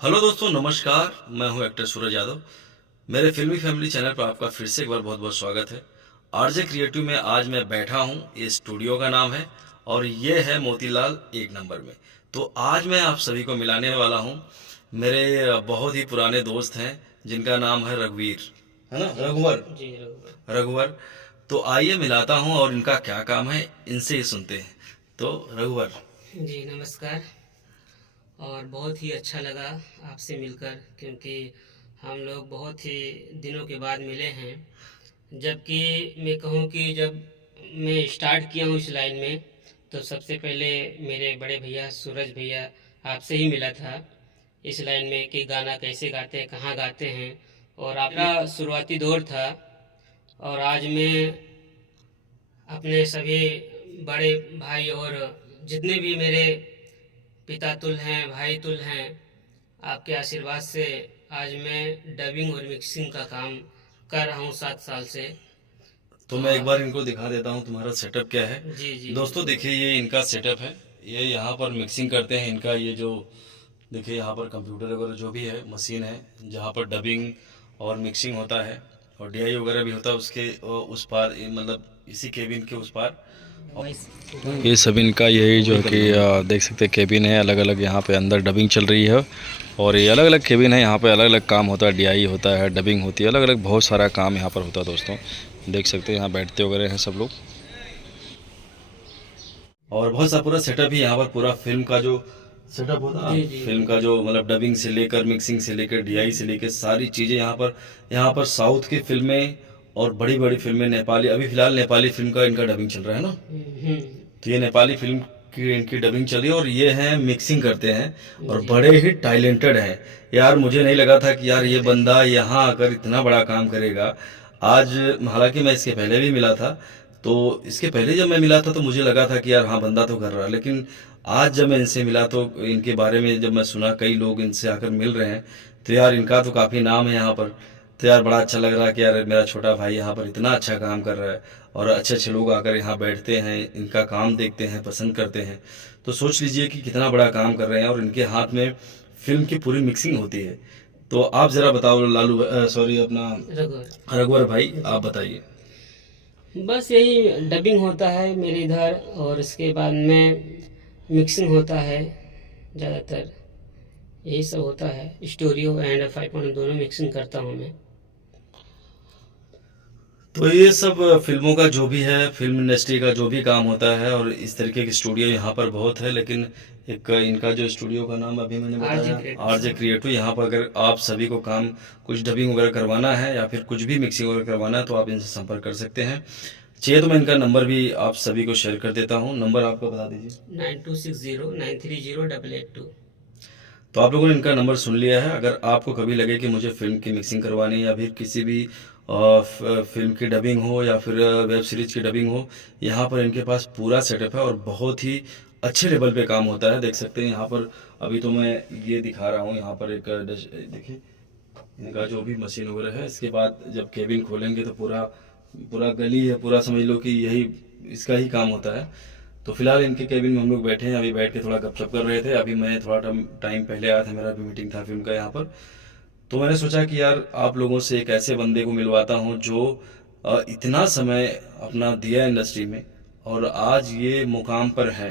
Hello दोस्तों, नमस्कार। मैं हूं एक्टर सूरज यादव। मेरे फिल्मी फैमिली चैनल पर आपका फिर से एक बार बहुत बहुत स्वागत है। आरजे क्रिएटिव में आज मैं बैठा हूं। ये स्टूडियो का नाम है और ये है मोतीलाल एक नंबर में। तो आज मैं आप सभी को मिलाने वाला हूं। मेरे बहुत ही पुराने दोस्त हैं जिनका नाम है रघुवीर, है ना, जी जी रघुवर। जी रघुवर। रघुवर। तो आइए मिलाता हूं और इनका क्या काम है, इनसे ही सुनते हैं। तो रघुवर। जी नमस्कार। और बहुत ही अच्छा लगा आपसे मिलकर, क्योंकि हम लोग बहुत ही दिनों के बाद मिले हैं। जबकि मैं कहूँ कि जब मैं स्टार्ट किया हूँ इस लाइन में, तो सबसे पहले मेरे बड़े भैया सूरज भैया आपसे ही मिला था इस लाइन में कि गाना कैसे गाते हैं, कहाँ गाते हैं। और आपका शुरुआती दौर था। और आज मैं अपने सभी बड़े भाई और जितने भी मेरे पिता तुल हैं, भाई तुल हैं, आपके आशीर्वाद से आज मैं डबिंग और मिक्सिंग का काम कर रहा हूँ 7 साल से। तो मैं एक बार इनको दिखा देता हूँ तुम्हारा सेटअप क्या है। जी जी दोस्तों बिल्कुल। देखिए, ये इनका सेटअप है। ये यहाँ पर मिक्सिंग करते हैं। इनका ये जो देखिए, यहाँ पर कंप्यूटर वगैरह जो भी है, मशीन है जहाँ पर डबिंग और मिक्सिंग होता है और डीआई वगैरह भी होता है। उसके उस पार मतलब इसी केबिन के उस पार वॉइस। ये सब इनका यही जो है कि देख सकते हैं केबिन है। अलग अलग यहाँ पे अंदर डबिंग चल रही है और ये अलग अलग केबिन है। यहाँ पे अलग अलग काम होता है, डीआई होता है, डबिंग होती है, अलग अलग बहुत सारा काम यहाँ पर होता है। दोस्तों देख सकते हैं यहाँ बैठते वगैरह हैं सब लोग। और बहुत सा पूरा सेटअप ही यहाँ पर, पूरा फिल्म का जो सेटअप होता है जी ना, जी फिल्म का जो मतलब डबिंग से लेकर मिक्सिंग से लेकर डीआई से लेकर सारी चीज़ें यहाँ पर साउथ की फिल्में और बड़ी बड़ी फिल्में, नेपाली, अभी फिलहाल नेपाली फिल्म का इनका डबिंग चल रहा है ना। तो ये नेपाली फिल्म की इनकी डबिंग चली और ये हैं मिक्सिंग करते हैं और जी बड़े ही टैलेंटेड हैं। यार मुझे नहीं लगा था कि यार ये बंदा यहाँ आकर इतना बड़ा काम करेगा आज। हालांकि मैं इसके पहले भी मिला था, तो इसके पहले जब मैं मिला था तो मुझे लगा था कि यार हाँ, बंदा तो कर रहा है। लेकिन आज जब मैं इनसे मिला तो इनके बारे में जब मैं सुना, कई लोग इनसे आकर मिल रहे हैं, तो यार इनका तो काफ़ी नाम है यहाँ पर। तो यार बड़ा अच्छा लग रहा है कि यार मेरा छोटा भाई यहाँ पर इतना अच्छा काम कर रहा है और अच्छे अच्छे लोग आकर यहाँ बैठते हैं, इनका काम देखते हैं, पसंद करते हैं। तो सोच लीजिए कि कितना बड़ा काम कर रहे हैं और इनके हाथ में फिल्म की पूरी मिक्सिंग होती है। तो आप ज़रा बताओ लालू, सॉरी अपना रघुवर। रघुवर भाई, जी आप बताइए। बस यही डबिंग होता है मेरे इधर, और इसके बाद में मिक्सिंग होता है ज़्यादातर। यही सब होता है। स्टूडियो एंड 5.0 दोनों मिक्सिंग करता हूँ मैं। तो ये सब फिल्मों का जो भी है, फिल्म इंडस्ट्री का जो भी काम होता है, और इस तरीके के स्टूडियो यहाँ पर बहुत है। लेकिन एक इनका जो स्टूडियो का नाम अभी मैंने आरजे बताया, क्रिएटिव आरजे सेंटर। क्रिएटिव, यहाँ पर अगर आप सभी को काम कुछ डबिंग वगैरह करवाना है या फिर कुछ भी मिक्सिंग वगैरह करवाना है तो आप इनसे संपर्क कर सकते हैं। चाहिए तो मैं इनका नंबर भी आप सभी को शेयर कर देता हूँ। नंबर आपका बता दीजिए। 9260 930 882। तो आप लोगों ने इनका नंबर सुन लिया है। अगर आपको कभी लगे कि मुझे फिल्म की मिक्सिंग करवानी है या फिर किसी भी फिल्म की डबिंग हो या फिर वेब सीरीज की डबिंग हो, यहाँ पर इनके पास पूरा सेटअप है और बहुत ही अच्छे लेवल पे काम होता है। देख सकते हैं यहाँ पर, अभी तो मैं ये दिखा रहा हूँ। यहाँ पर एक देखिए, इनका जो भी मशीन वगैरह है। इसके बाद जब केबिन खोलेंगे तो पूरा पूरा गली है, पूरा समझ लो कि यही इसका ही काम होता है। तो फिलहाल इनके केबिन में हम लोग बैठे हैं, अभी बैठ के थोड़ा गपशप कर रहे थे। अभी मैं थोड़ा टाइम पहले आया था, मेरा भी मीटिंग था फिल्म का यहाँ पर। तो मैंने सोचा कि यार आप लोगों से एक ऐसे बंदे को मिलवाता हूँ जो इतना समय अपना दिया इंडस्ट्री में और आज ये मुकाम पर है।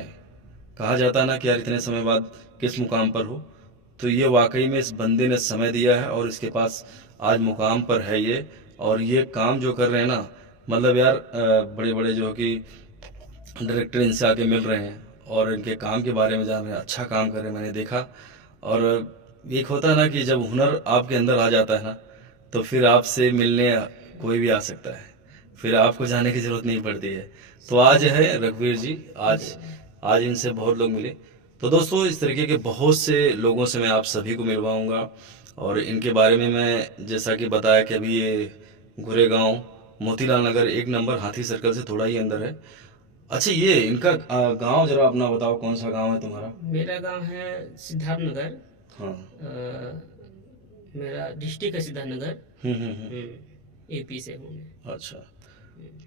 कहा जाता है ना कि यार इतने समय बाद किस मुकाम पर हो, तो ये वाकई में इस बंदे ने समय दिया है और इसके पास आज मुकाम पर है ये। और ये काम जो कर रहे हैं ना, मतलब यार बड़े बड़े जो कि डायरेक्टर इनसे आके मिल रहे हैं और इनके काम के बारे में जान रहे हैं। अच्छा काम कर रहे हैं, मैंने देखा। और एक होता है ना कि जब हुनर आपके अंदर आ जाता है ना, तो फिर आपसे मिलने कोई भी आ सकता है, फिर आपको जाने की ज़रूरत नहीं पड़ती है। तो आज है रघुवीर जी, आज जी आज इनसे बहुत लोग मिले। तो दोस्तों इस तरीके के बहुत से लोगों से मैं आप सभी को मिलवाऊंगा और इनके बारे में मैं जैसा कि बताया कि अभी ये गुरेगांव, मोतीलाल नगर एक नंबर, हाथी सर्कल से थोड़ा ही अंदर है। अच्छा, ये इनका गांव जरा अपना बताओ, कौन सा गांव है तुम्हारा। मेरा गांव है सिद्धार्थ नगर। हाँ। अ, मेरा डिस्ट्रिक्ट है सिद्धार्थ नगर। हम्म। यूपी से हूँ मैं। अच्छा।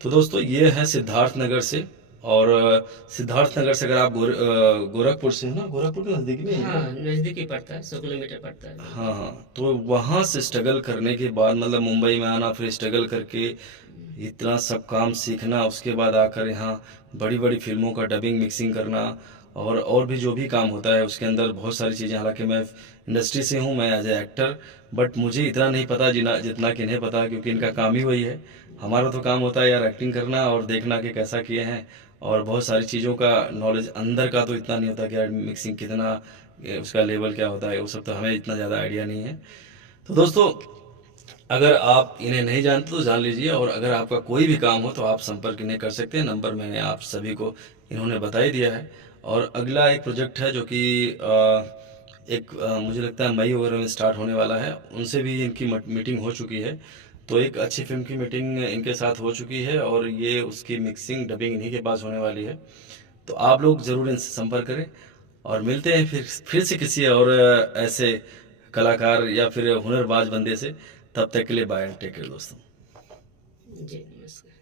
तो दोस्तों ये है सिद्धार्थ नगर से और सिद्धार्थ नगर से अगर आप गोरखपुर से हो ना, गोरखपुर के नज़दीक में ही है हाँ, ना? नज़दीक ही पड़ता है, 100 किलोमीटर पड़ता है बिल्कुल। हाँ हाँ, तो वहाँ से स्ट्रगल करने के बाद मतलब मुंबई में आना, फिर स्ट्रगल करके इतना सब काम सीखना, उसके बाद आकर यहाँ बड़ी बड़ी फिल्मों का डबिंग मिक्सिंग करना, और भी जो भी काम होता है उसके अंदर बहुत सारी चीज़ें। हालांकि मैं इंडस्ट्री से हूँ, मैं एज ए एक्टर, बट मुझे इतना नहीं पता जिना जितना कि इन्हें पता, क्योंकि इनका काम ही वही है। हमारा तो काम होता है यार एक्टिंग करना और देखना कि कैसा किए हैं, और बहुत सारी चीज़ों का नॉलेज अंदर का तो इतना नहीं होता कि यार मिक्सिंग कितना, उसका लेवल क्या होता है, वो सब तो हमें इतना ज़्यादा आइडिया नहीं है। तो दोस्तों, अगर आप इन्हें नहीं जानते तो जान लीजिए, और अगर आपका कोई भी काम हो तो आप संपर्क इन्हें कर सकते हैं। नंबर मैंने आप सभी को इन्होंने बता ही दिया है। और अगला एक प्रोजेक्ट है जो कि मुझे लगता है मई वगैरह में स्टार्ट होने वाला है, उनसे भी इनकी मीटिंग हो चुकी है। तो एक अच्छी फिल्म की मीटिंग इनके साथ हो चुकी है, और ये उसकी मिक्सिंग डबिंग इन्हीं के पास होने वाली है। तो आप लोग ज़रूर इनसे संपर्क करें, और मिलते हैं फिर से किसी और ऐसे कलाकार या फिर हुनरबाज बंदे से। तब तक के लिए बाय, टेक केयर दोस्तों। जी, नमस्कार।